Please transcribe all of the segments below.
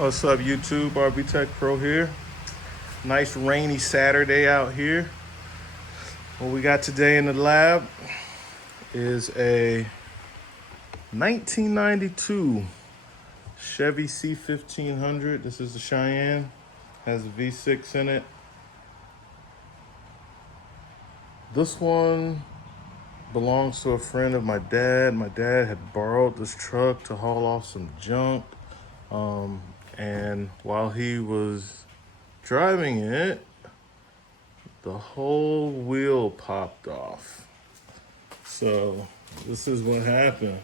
What's up, YouTube? RB Tech Pro here. Nice rainy Saturday out here. What we got today in the lab is a 1992 Chevy C1500. This is the Cheyenne. Has a V6 in it. This one belongs to a friend of my dad. My dad had borrowed this truck to haul off some junk. And while he was driving it, the whole wheel popped off. So this is what happened.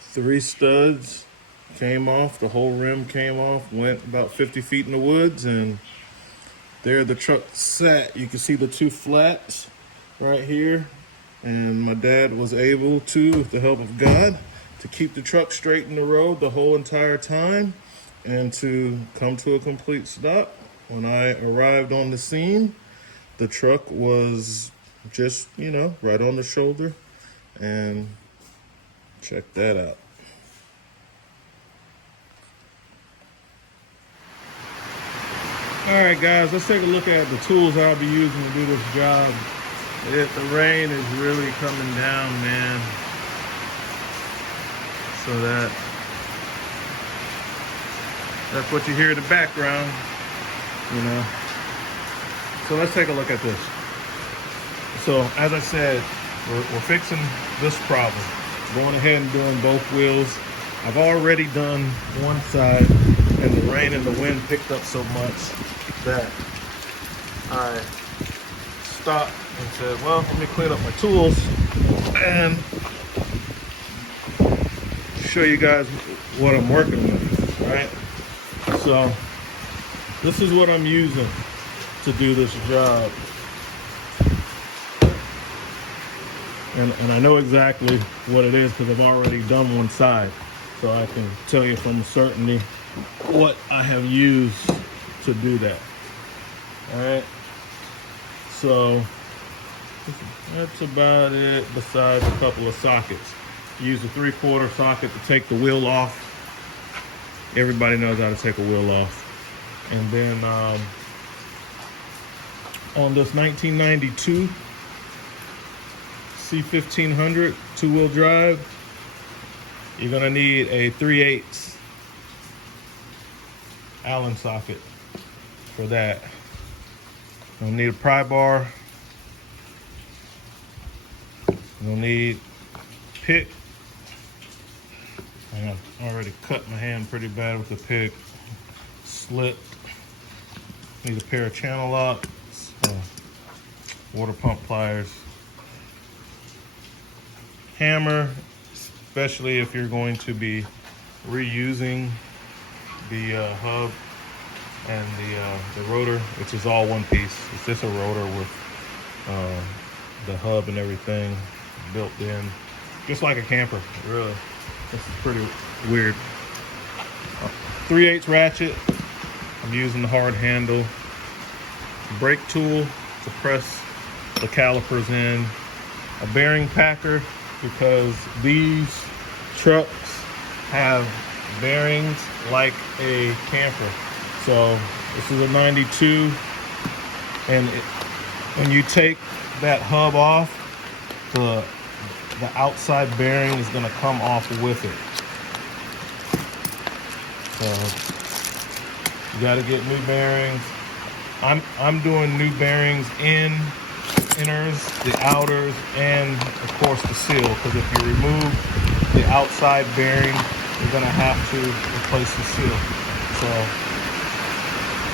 3 studs came off, the whole rim came off, went about 50 feet in the woods, and there the truck sat. You can see the 2 flats right here. And my dad was able to, with the help of God, to keep the truck straight in the road the whole entire time and to come to a complete stop. When I arrived on the scene, the truck was just, right on the shoulder. And check that out. All right, guys, let's take a look at the tools I'll be using to do this job. The rain is really coming down, man. So that's what you hear in the background, So let's take a look at this. So as I said, we're fixing this problem. Going ahead and doing both wheels. I've already done one side, and the rain and the wind picked up so much that I stopped and said, well, let me clean up my tools and show you guys what I'm working with, right? So this is what I'm using to do this job. And I know exactly what it is because I've already done one side. So I can tell you from certainty what I have used to do that. All right. So that's about it, besides a couple of sockets. Use a 3/4 socket to take the wheel off. Everybody knows how to take a wheel off. And then on this 1992 C1500 2-wheel drive, you're gonna need a 3/8 Allen socket for that. You'll need a pry bar. You'll need pick. I've already cut my hand pretty bad with the pick. Slipped. Need a pair of channel locks, water pump pliers, hammer, especially if you're going to be reusing the hub and the rotor, which is all one piece. It's just a rotor with the hub and everything built in, just like a camper, really. This is pretty weird. 3/8 ratchet. I'm using the hard handle. Brake tool to press the calipers in. A bearing packer, because these trucks have bearings like a camper. So this is a 92, and when you take that hub off, the outside bearing is going to come off with it. So you got to get new bearings. I'm doing new bearings inners, the outers, and of course the seal, because if you remove the outside bearing, you're going to have to replace the seal. So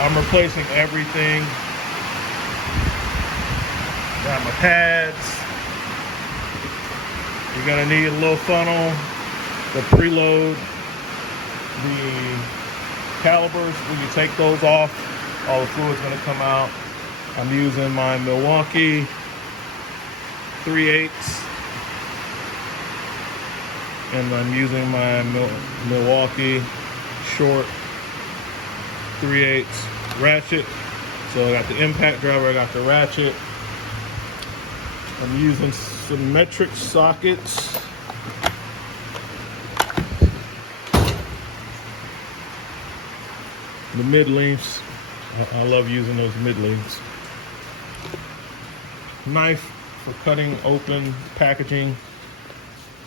I'm replacing everything. Got my pads. You're gonna need a little funnel to preload the calipers. When you take those off, all the fluid's gonna come out. I'm using my Milwaukee 3/8, and I'm using my Milwaukee short 3/8 ratchet. So I got the impact driver, I got the ratchet. I'm using some metric sockets The mid-lengths, I love using those mid-lengths. Knife for cutting open packaging.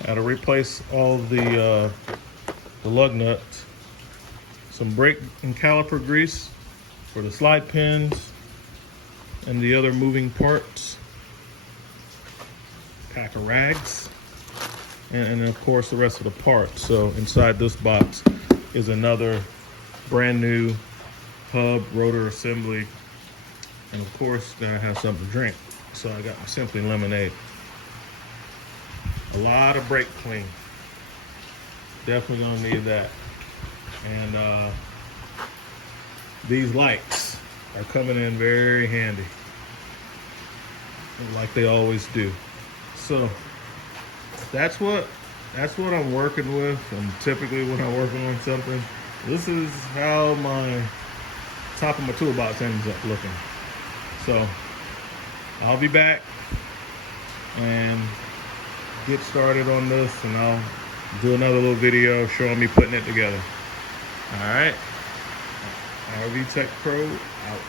I had to replace all the lug nuts. Some brake and caliper grease for the slide pins and the other moving parts. Pack of rags, and of course the rest of the parts. So inside this box is another brand new hub, rotor assembly, and of course then I have something to drink. So I got my Simply Lemonade. A lot of brake clean. Definitely gonna need that. And these lights are coming in very handy, like they always do. So that's what I'm working with. And typically when I'm working on something, this is how my top of my toolbox ends up looking. So I'll be back and get started on this, and I'll do another little video showing me putting it together. All right, RV Tech Pro out.